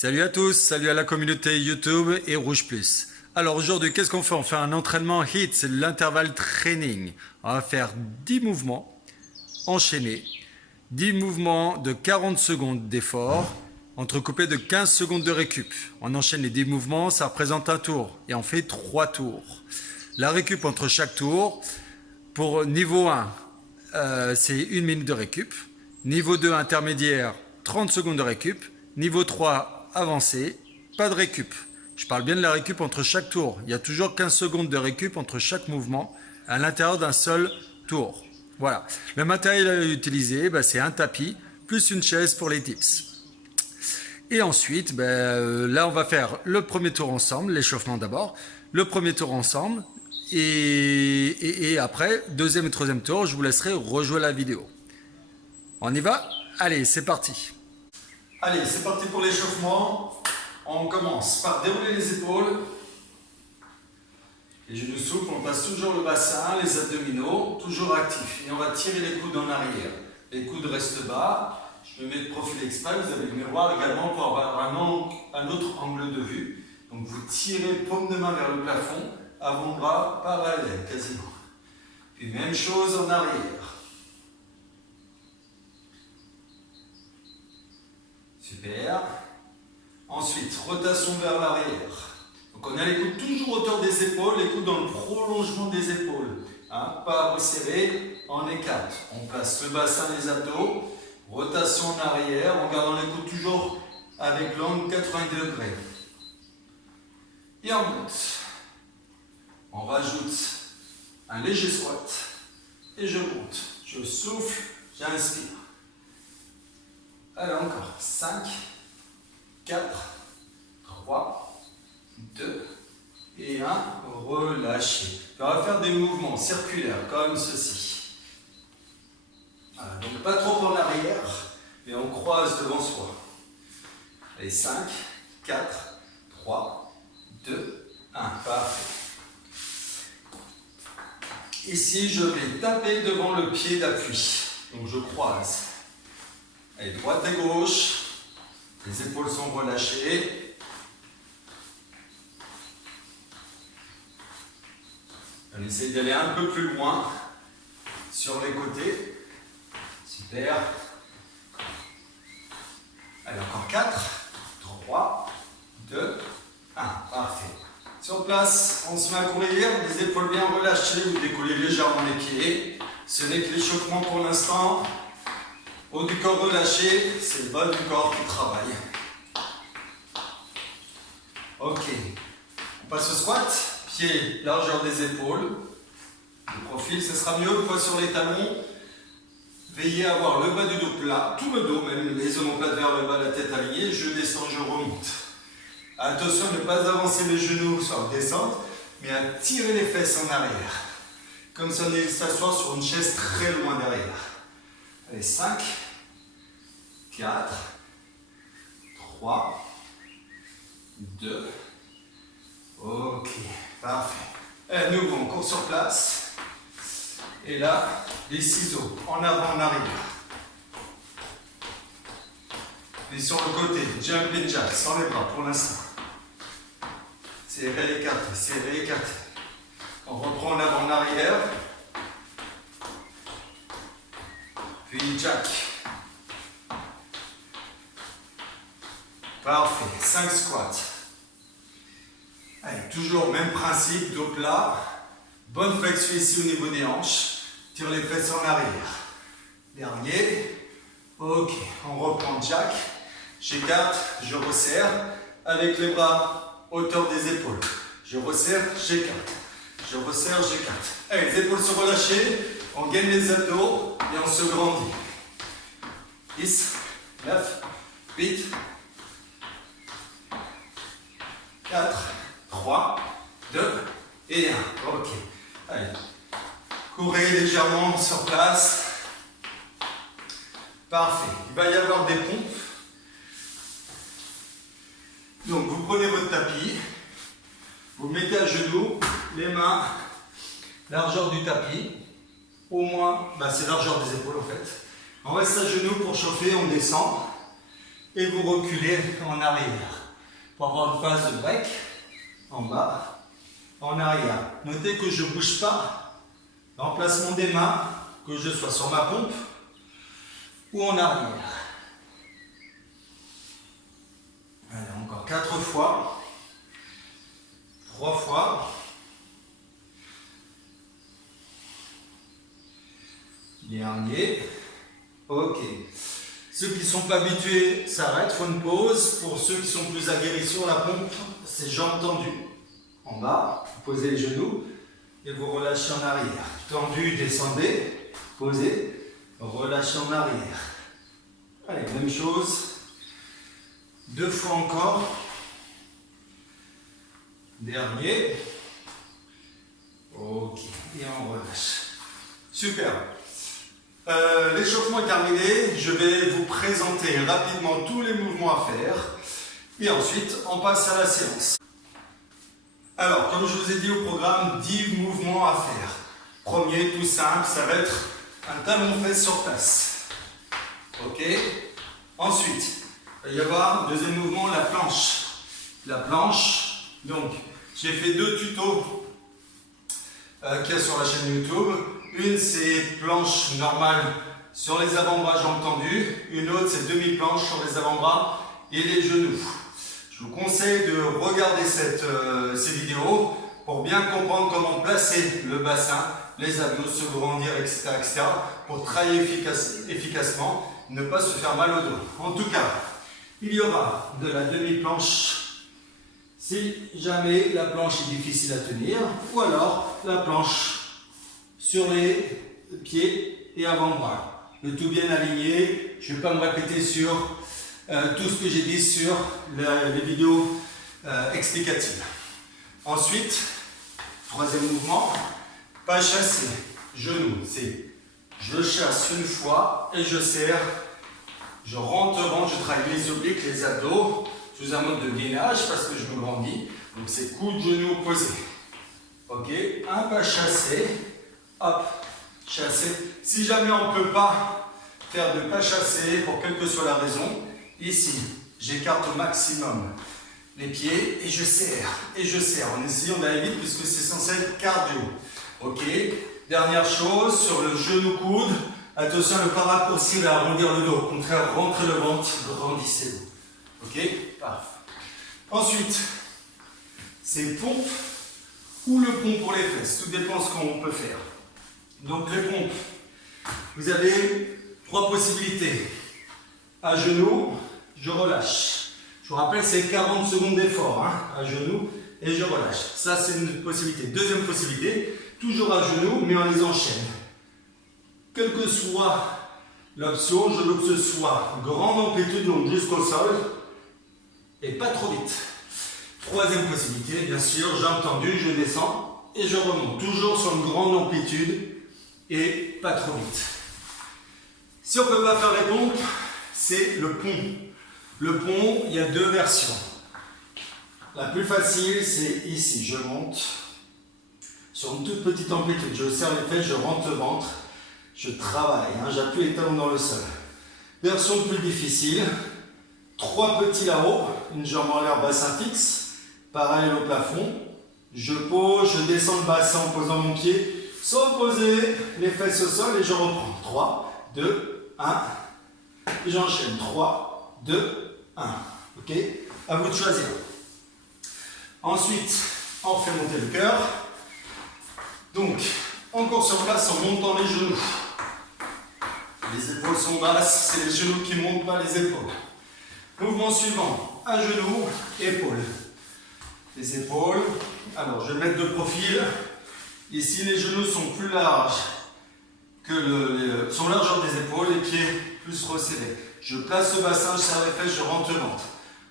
Salut à tous, salut à la communauté YouTube et Rouge Plus. Alors aujourd'hui, qu'est-ce qu'on fait? On fait un entraînement HIIT, c'est l'intervalle training. On va faire 10 mouvements enchaînés, 10 mouvements de 40 secondes d'effort, entrecoupés de 15 secondes de récup. On enchaîne les 10 mouvements, ça représente un tour et on fait 3 tours. La récup entre chaque tour, pour niveau 1, c'est 1 minute de récup. Niveau 2 intermédiaire, 30 secondes de récup. Niveau 3 avancé, pas de récup. Je parle bien de la récup entre chaque tour. Il y a toujours 15 secondes de récup entre chaque mouvement à l'intérieur d'un seul tour. Voilà. Le matériel à utiliser, c'est un tapis plus une chaise pour les dips. Et ensuite, là on va faire le premier tour ensemble, l'échauffement d'abord. Le premier tour ensemble. Et après, deuxième et troisième tour, je vous laisserai rejouer la vidéo. On y va? Allez, c'est parti. Allez, c'est parti pour l'échauffement. On commence par dérouler les épaules. Les genoux souples, on passe toujours le bassin, les abdominaux, toujours actifs. Et on va tirer les coudes en arrière. Les coudes restent bas. Je me mets de profil exprès. Vous avez le miroir également pour avoir un autre angle de vue. Donc vous tirez paume de main vers le plafond, avant-bras parallèle quasiment. Puis même chose en arrière. Super. Ensuite, rotation vers l'arrière. Donc on a les coudes toujours hauteur des épaules, les coudes dans le prolongement des épaules. Pas resserré, on écarte. On place le bassin, les abdos. Rotation en arrière, en gardant les coudes toujours avec l'angle 80 degrés. Et on monte. On rajoute un léger squat. Et je monte. Je souffle, j'inspire. Allez, encore. 5, 4, 3, 2 et 1. Relâchez. On va faire des mouvements circulaires comme ceci. Voilà, donc pas trop en arrière, mais on croise devant soi. Allez, 5, 4, 3, 2, 1. Parfait. Ici, je vais taper devant le pied d'appui. Donc je croise. Allez, droite et gauche. Les épaules sont relâchées. On essaie d'aller un peu plus loin sur les côtés. Super. Allez, encore 4, 3, 2, 1. Parfait. Sur place, on se met à courir, les épaules bien relâchées, vous décollez légèrement les pieds. Ce n'est que l'échauffement pour l'instant. Haut du corps relâché, c'est le bas du corps qui travaille. Ok. On passe au squat. Pied, largeur des épaules. Le profil, ce sera mieux. Poids sur les talons. Veillez à avoir le bas du dos plat, tout le dos, même les omoplates vers le bas, la tête alignée. Je descends, je remonte. Attention à ne pas avancer les genoux sur la descente, mais à tirer les fesses en arrière. Comme ça, on est s'asseoir sur une chaise très loin derrière. Allez, 5, 4, 3, 2, ok, parfait. À nouveau, on court sur place. Et là, les ciseaux, en avant, en arrière. Et sur le côté, jump and jack, sans les bras pour l'instant. Serrez, écartez, serrez, écartez. On reprend en avant, en arrière. Puis jack. Parfait. 5 squats. Allez, toujours même principe, dos plat. Bonne flexion ici au niveau des hanches. Tire les fesses en arrière. Dernier. Ok. On reprend jack. J'écarte, je resserre. Avec les bras hauteur des épaules. Je resserre, j'écarte. Je resserre, j'écarte. Allez, les épaules sont relâchées. On gagne les abdos et on se grandit. 10, 9, 8, 4, 3, 2 et 1. Ok. Allez. Courez légèrement sur place. Parfait. Il va y avoir des pompes. Donc vous prenez votre tapis. Vous mettez à genoux, les mains, largeur du tapis. Au moins, c'est largeur des épaules en fait. On reste à genoux pour chauffer, on descend. et vous reculez en arrière. Pour avoir une phase de break, en bas, en arrière. Notez que je ne bouge pas l'emplacement des mains, que je sois sur ma pompe ou en arrière. Allez, encore 4 fois, 3 fois. Dernier. Ok. Ceux qui ne sont pas habitués s'arrêtent, font une pause. Pour ceux qui sont plus aguerris sur la pompe, c'est jambes tendues. En bas, vous posez les genoux et vous relâchez en arrière. Tendu, descendez, posez, relâchez en arrière. Allez, même chose. 2 fois encore. Dernier. Ok, et on relâche. Super. L'échauffement est terminé. Je vais vous présenter rapidement tous les mouvements à faire. Et ensuite, on passe à la séance. Alors, comme je vous ai dit au programme, 10 mouvements à faire. Premier, tout simple, ça va être un talon-fesse sur place. Ok. Ensuite, il va y avoir, deuxième mouvement, la planche. La planche, donc, j'ai fait 2 tutos qu'il y a sur la chaîne YouTube. Une, c'est planche normale sur les avant-bras, jambes tendues. Une autre, c'est demi-planche sur les avant-bras et les genoux. Je vous conseille de regarder ces vidéos pour bien comprendre comment placer le bassin, les abdos, se grandir, etc., etc. pour travailler efficacement, ne pas se faire mal au dos. En tout cas, il y aura de la demi-planche si jamais la planche est difficile à tenir, ou alors la planche sur les pieds et avant-bras. Le tout bien aligné. Je ne vais pas me répéter sur tout ce que j'ai dit sur les vidéos explicatives. Ensuite, troisième mouvement, pas chasser. Genou, c'est je chasse une fois et je serre. Je rentre, je travaille les obliques, les abdos, sous un mode de gainage parce que je me grandis. Donc c'est coup de genou posé. Ok, un pas chassé. Hop, chasser. Si jamais on ne peut pas faire de pas chasser, pour quelle que soit la raison, ici, j'écarte au maximum les pieds et je serre, en essayant d'aller vite puisque c'est censé être cardio. Ok, dernière chose, sur le genou coude, attention à ne pas raccourcir et arrondir le dos, au contraire, rentrez le ventre, grandissez-vous. Ok, parfait. Ensuite, c'est pompe ou le pont pour les fesses, tout dépend de ce qu'on peut faire. Donc les pompes, vous avez 3 possibilités. À genoux, je relâche. Je vous rappelle, c'est 40 secondes d'effort, hein, à genoux, et je relâche. Ça, c'est une possibilité. Deuxième possibilité, toujours à genoux, mais on les enchaîne. Quelle que soit l'option, je veux que ce soit grande amplitude, donc jusqu'au sol, et pas trop vite. Troisième possibilité, bien sûr, jambes tendues, je descends, et je remonte. Toujours sur une grande amplitude, et pas trop vite. Si on ne peut pas faire les pompes, c'est le pont. Le pont, il y a 2 versions. La plus facile, c'est ici. Je monte sur une toute petite amplitude. Je serre les fesses, je rentre le ventre. Je travaille, hein, j'appuie les talons dans le sol. Version plus difficile. 3 petits là-haut, une jambe en l'air, bassin fixe, parallèle au plafond. Je pose, je descends le bassin en posant mon pied. Sans poser les fesses au sol et je reprends. 3, 2, 1. Et j'enchaîne. 3, 2, 1. Ok? À vous de choisir. Ensuite, on fait monter le cœur. Donc, encore sur place en montant les genoux. Les épaules sont basses, c'est les genoux qui montent, pas les épaules. Mouvement suivant. Un genou, épaule. Les épaules. Alors, je vais mettre de profil. Ici, les genoux sont plus larges que sont largeur des épaules, les pieds plus resserrés. Je place le bassin, je serre les fesses, je rentre le ventre.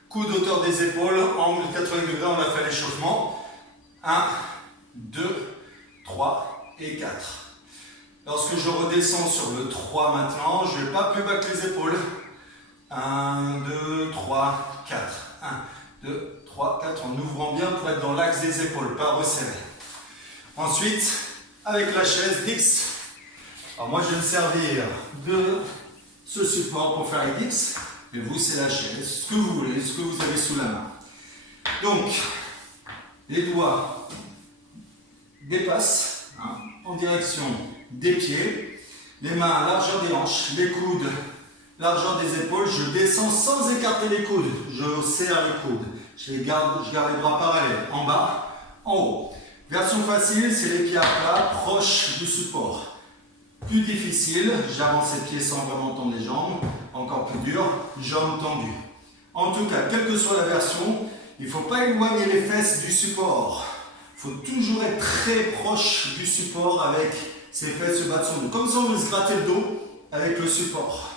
Coude hauteur des épaules, angle 80 degrés, on a fait l'échauffement. 1, 2, 3 et 4. Lorsque je redescends sur le 3 maintenant, je ne vais pas plus bas que les épaules. 1, 2, 3, 4. 1, 2, 3, 4, en ouvrant bien pour être dans l'axe des épaules, pas resserré. Ensuite, avec la chaise dips, alors moi je vais me servir de ce support pour faire les dips. Et vous, c'est la chaise, ce que vous voulez, ce que vous avez sous la main. Donc, les doigts dépassent en direction des pieds, les mains à largeur des hanches, les coudes, largeur des épaules. Je descends sans écarter les coudes, je serre les coudes, je garde les bras parallèles, en bas, en haut. Version facile, c'est les pieds à plat, proches du support. Plus difficile, j'avance les pieds sans vraiment tendre les jambes. Encore plus dur, jambes tendues. En tout cas, quelle que soit la version, il ne faut pas éloigner les fesses du support. Il faut toujours être très proche du support avec ses fesses se battre sur le dos. Comme ça, on veut se gratter le dos avec le support.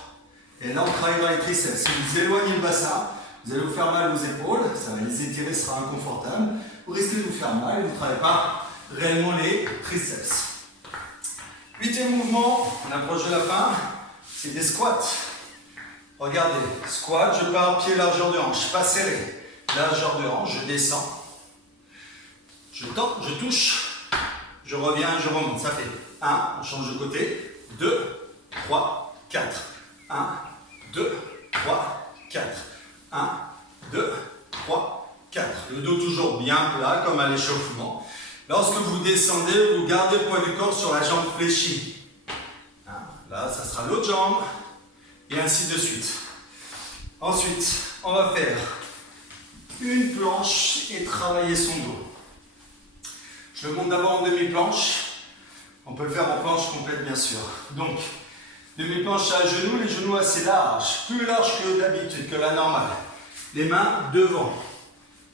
Et là, on travaillera les triceps. Si vous éloignez le bassin, vous allez vous faire mal aux épaules, ça va les étirer, ce sera inconfortable. Vous risquez de vous faire mal et vous ne travaillez pas réellement les triceps. 8e mouvement, on approche de la fin, c'est des squats. Regardez, squat, je pars pied largeur de hanche, pas serré. Largeur de hanche, je descends. Je tends, je touche, je reviens, je remonte. Ça fait 1, on change de côté, 2, 3, 4. 1, 2, 3, 4. 1, 2, 3, 4. Le dos toujours bien plat, comme à l'échauffement. Lorsque vous descendez, vous gardez le poids du corps sur la jambe fléchie. Là, ça sera l'autre jambe, et ainsi de suite. Ensuite, on va faire une planche et travailler son dos. Je le monte d'abord en demi-planche. On peut le faire en planche complète, bien sûr. Donc, demi-planche à genoux, les genoux assez larges, plus larges que d'habitude, que la normale. Les mains devant.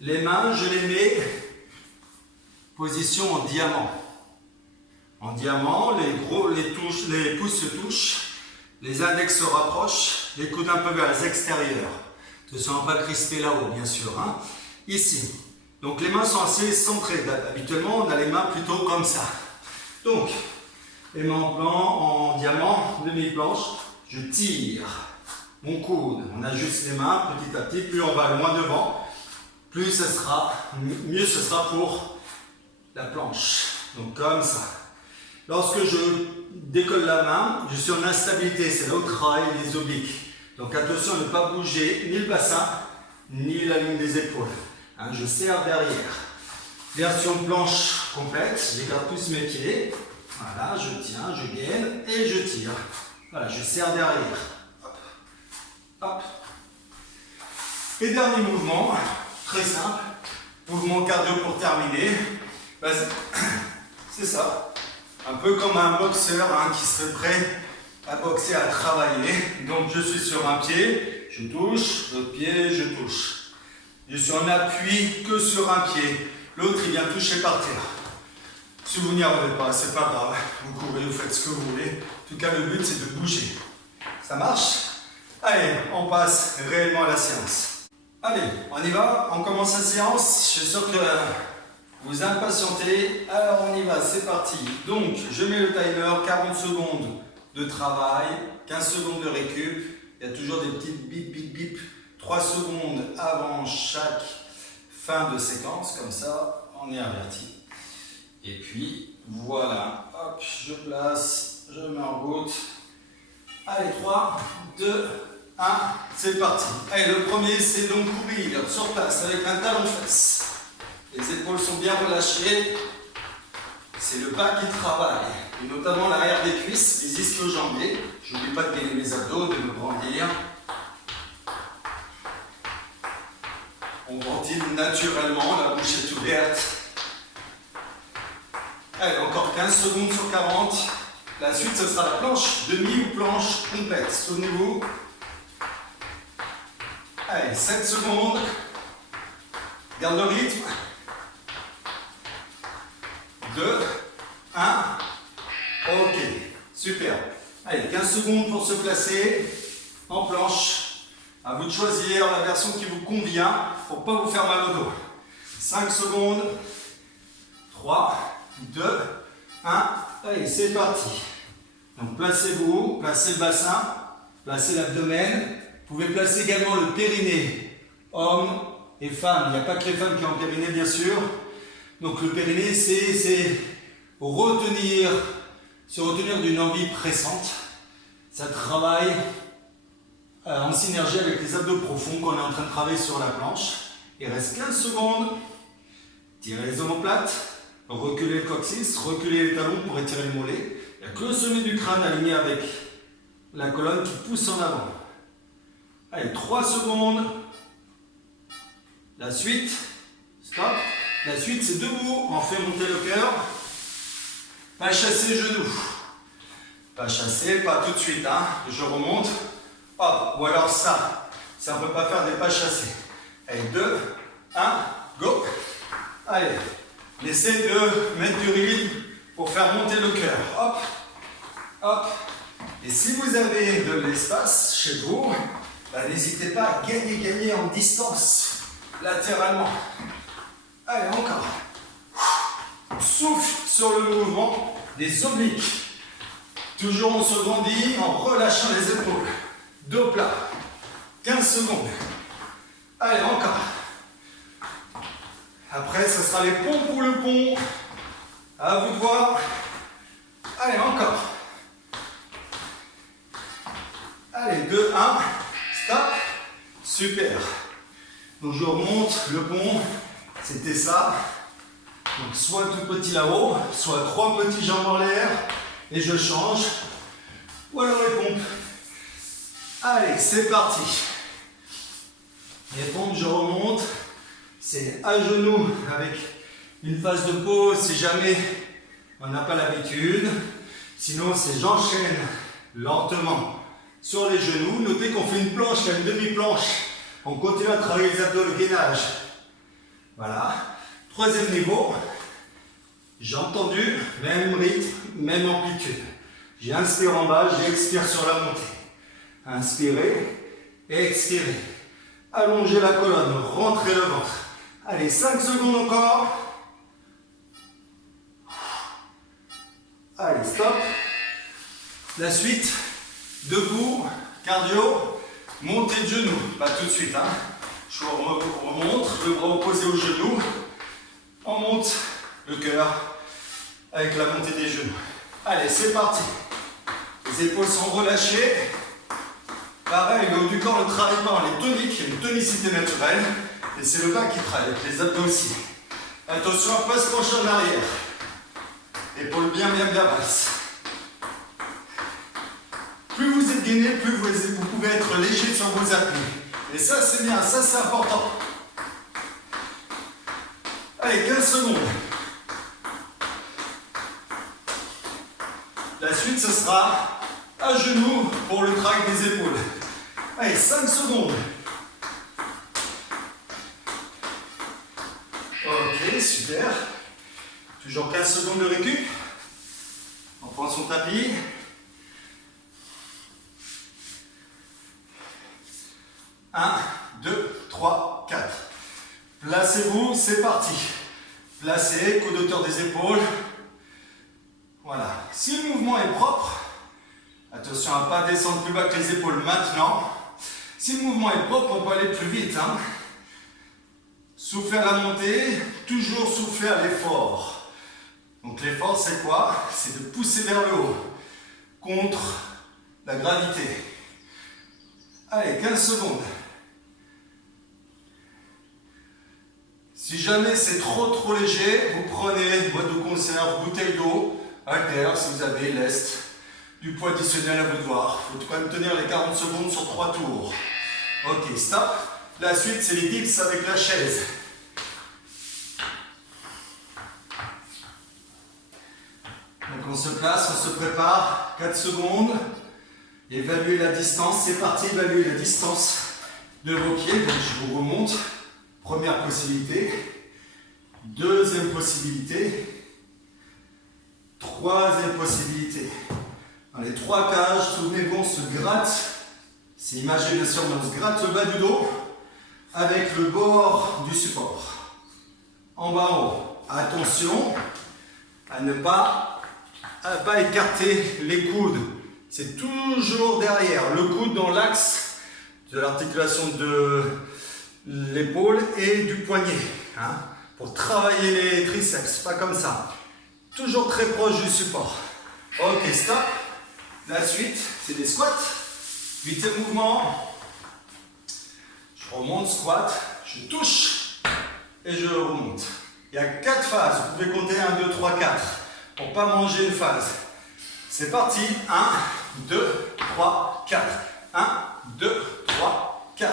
Les mains, je les mets position en diamant. En diamant, les pouces se touchent, les index se rapprochent, les coudes un peu vers les extérieurs. Ne sont pas crispés là-haut, bien sûr. Ici. Donc les mains sont assez centrées. Habituellement, on a les mains plutôt comme ça. Donc, les mains en plan, en diamant, demi-planche, je tire mon coude. On ajuste les mains petit à petit. Plus on va loin devant, mieux ce sera pour la planche. Donc comme ça. Lorsque je décolle la main, je suis en instabilité. C'est là où travaillent les obliques. Donc attention à ne pas bouger ni le bassin, ni la ligne des épaules. Je serre derrière. Version planche complète, j'écarte plus mes pieds. Voilà, je tiens, je gaine et je tire. Voilà, je serre derrière. Hop, hop. Et dernier mouvement, très simple. Mouvement cardio pour terminer. C'est ça. Un peu comme un boxeur qui serait prêt à boxer, à travailler. Donc je suis sur un pied, je touche, l'autre pied, je touche. Je suis en appui que sur un pied. L'autre, il vient toucher par terre. Si vous n'y arrivez pas, c'est pas grave. Vous courez, vous faites ce que vous voulez. En tout cas, le but, c'est de bouger. Ça marche? Allez, on passe réellement à la séance. Allez, on y va. On commence la séance. Je suis sûr que vous impatientez. Alors, on y va. C'est parti. Donc, je mets le timer. 40 secondes de travail. 15 secondes de récup. Il y a toujours des petites bip, bip, bip. 3 secondes avant chaque fin de séquence, comme ça, on est averti. Et puis, voilà, hop, je place, je mets en route. Allez, 3, 2, 1, c'est parti. Allez, le premier, c'est donc courir sur place avec un talon de fesse. Les épaules sont bien relâchées. C'est le bas qui travaille, et notamment l'arrière des cuisses, les ischio-jambiers. Je n'oublie pas de gainer mes abdos, de me grandir. On ventile naturellement, la bouche est ouverte. Allez, encore 15 secondes sur 40. La suite, ce sera la planche demi ou planche complète. Souvenez-vous. Allez, 7 secondes. Garde le rythme. 2, 1. Ok, super. Allez, 15 secondes pour se placer en planche. À vous de choisir la version qui vous convient pour ne pas vous faire mal au dos. 5 secondes. 3, 2, 1. Allez, c'est parti. Donc placez-vous, placez le bassin, placez l'abdomen. Vous pouvez placer également le périnée. Hommes et femmes. Il n'y a pas que les femmes qui ont le périnée, bien sûr. Donc le périnée, c'est se retenir d'une envie pressante. Ça travaille en synergie avec les abdos profonds qu'on est en train de travailler sur la planche. Il reste 15 secondes. Tirez les omoplates, reculez le coccyx, reculez les talons pour étirer les mollets. Il n'y a que le sommet du crâne aligné avec la colonne qui pousse en avant. Allez, 3 secondes. La suite, stop. La suite, c'est debout, on fait monter le cœur. Pas chasser les genoux. Pas chasser, pas tout de suite, hein. Je remonte, hop, ou alors ça. Ça, on ne peut pas faire des pas chassés. Allez, 2, 1, go. Allez, essayez de mettre du rythme pour faire monter le cœur. Hop, hop. Et si vous avez de l'espace chez vous, bah, n'hésitez pas à gagner en distance, latéralement. Allez, encore. Souffle sur le mouvement des obliques. Toujours on se grandit en relâchant les épaules. Dos plat. 15 secondes. Allez, encore. Après, ce sera les pompes ou le pont. À vous de voir. Allez, encore. Allez, 2, 1. Stop. Super. Donc je remonte le pont. C'était ça. Donc soit tout petit là-haut, soit 3 petits jambes en l'air. Et je change. Ou alors les pompes. Allez, c'est parti. Les pompes, je remonte. C'est à genoux avec une phase de pause si jamais on n'a pas l'habitude. Sinon, c'est j'enchaîne lentement sur les genoux. Notez qu'on fait une planche, il y a une demi-planche. On continue à travailler les abdos, le gainage. Voilà. 3e niveau. J'ai entendu, même rythme, même amplitude. J'inspire en bas, j'expire sur la montée. Inspirez, expirez. Allongez la colonne, rentrez le ventre. Allez, 5 secondes encore. Allez, stop. La suite, debout, cardio, montée de genoux. Pas tout de suite, hein. Je remonte, le bras opposé au genou. On monte le cœur avec la montée des genoux. Allez, c'est parti. Les épaules sont relâchées. Pareil, le haut du corps ne travaille pas, on est tonique, il y a une tonicité naturelle. Et c'est le bas qui travaille, les abdos aussi. Attention à ne pas se pencher en arrière. Épaules bien basses. Plus vous êtes gainé, plus vous pouvez être léger sur vos appuis. Et ça c'est bien, ça c'est important. Allez, 15 secondes. La suite ce sera à genoux pour le travail des épaules. Allez, 5 secondes. Ok, super. Toujours 15 secondes de récup. On prend son tapis. Un, 2, 3, 4. Placez-vous, c'est parti. Placez, coude hauteur des épaules. Voilà. Si le mouvement est propre, attention à ne pas descendre plus bas que les épaules maintenant. Si le mouvement est propre, on peut aller plus vite. Hein. Souffler à la montée, toujours souffler à l'effort. Donc l'effort, c'est quoi? C'est de pousser vers le haut, contre la gravité. Allez, 15 secondes. Si jamais c'est trop léger, vous prenez une boîte de conserve, bouteille d'eau, haltère si vous avez lest, du poids additionnel à vous de voir. Il faut quand même tenir les 40 secondes sur 3 tours. Ok, stop. La suite, c'est les dips avec la chaise. Donc on se place, on se prépare, 4 secondes. Évaluez la distance, c'est parti, évaluez la distance de vos pieds. Donc je vous remonte. Première possibilité. Deuxième possibilité. Troisième possibilité. Dans les 3 cages, souvenez-vous, on se gratte. C'est imagé bien sûr, mais on se gratte le bas du dos avec le bord du support. En bas en haut. Attention à ne pas écarter les coudes. C'est toujours derrière. Le coude dans l'axe de l'articulation de l'épaule et du poignet. Hein, pour travailler les triceps. Pas comme ça. Toujours très proche du support. Ok, stop. La suite, c'est des squats. 8e mouvement. Je remonte, squat, je touche et je remonte. Il y a 4 phases, vous pouvez compter 1, 2, 3, 4 pour ne pas manger une phase. C'est parti, 1, 2, 3, 4. 1, 2, 3, 4.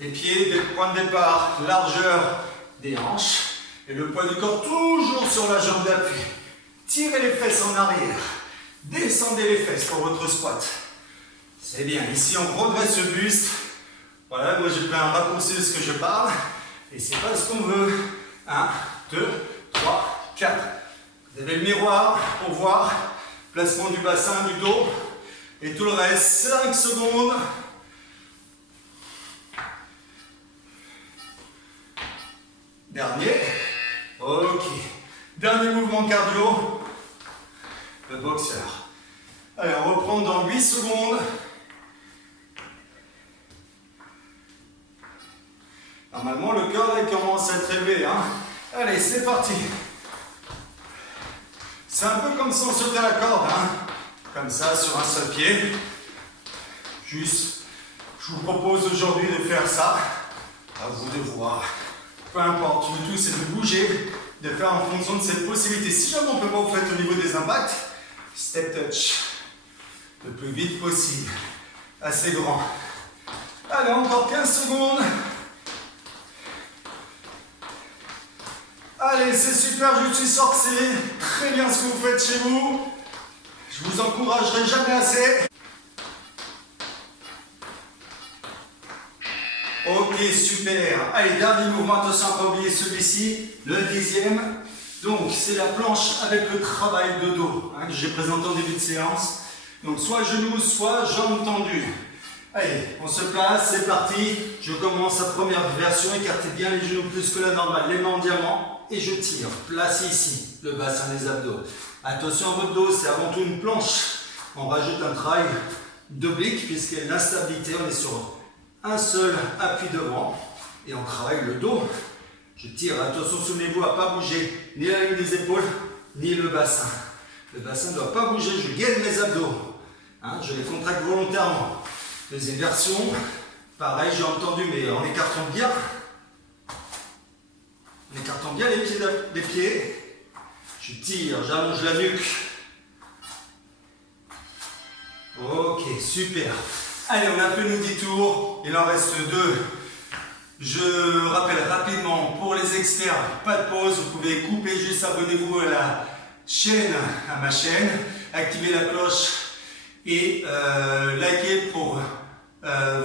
Les pieds, des points de départ, largeur des hanches et le poids du corps toujours sur la jambe d'appui. Tirez les fesses en arrière, descendez les fesses pour votre squat. C'est bien, ici on redresse le buste. Voilà, moi j'ai pris un raccourci de ce que je parle et c'est pas ce qu'on veut. 1, 2, 3, 4. Vous avez le miroir pour voir placement du bassin, du dos et tout le reste. 5 secondes. Dernier. Ok. Dernier mouvement cardio. Le boxeur. Allez, on reprend dans 8 secondes. Normalement, le cœur il commence à être élevé. Hein. Allez, c'est parti. C'est un peu comme si on sautait la corde. Hein. Comme ça, sur un seul pied. Juste, je vous propose aujourd'hui de faire ça. À vous de voir. Peu importe, le tout c'est de bouger, de faire en fonction de cette possibilité. Si jamais on ne peut pas vous faire au niveau des impacts, step touch. Le plus vite possible. Assez grand. Allez, encore 15 secondes. Allez, c'est super, je suis sûr que c'est très bien ce que vous faites chez vous. Je vous encouragerai jamais assez. Ok, super. Allez, dernier mouvement, attention à ne pas oublier celui-ci, le 10e. Donc, c'est la planche avec le travail de dos hein, que j'ai présenté en début de séance. Donc, soit genoux, soit jambes tendues. Allez, on se place, c'est parti. Je commence la première version, écartez bien les genoux plus que la normale, les mains en diamant et je tire. Placez ici le bassin des abdos. Attention à votre dos, c'est avant tout une planche. On rajoute un travail d'oblique puisqu'il y a une instabilité, on est sur un seul appui devant et on travaille le dos. Je tire, attention, souvenez-vous à ne pas bouger ni la ligne des épaules ni le bassin. Le bassin ne doit pas bouger, je gaine mes abdos. Hein, je les contracte volontairement. Deuxième version, pareil, j'ai entendu, mais en écartant bien. En écartant bien les pieds. Je tire, j'allonge la nuque. Ok, super. Allez, on a fait nos 10 tours, il en reste 2. Je rappelle rapidement, pour les experts, pas de pause, vous pouvez couper, juste abonnez-vous à la chaîne, à ma chaîne, activez la cloche et likez pour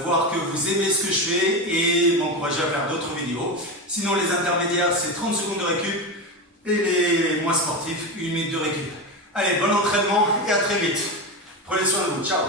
voir que vous aimez ce que je fais et m'encourager à faire d'autres vidéos. Sinon, les intermédiaires, c'est 30 secondes de récup et les moins sportifs, 1 minute de récup. Allez, bon entraînement et à très vite. Prenez soin de vous, ciao.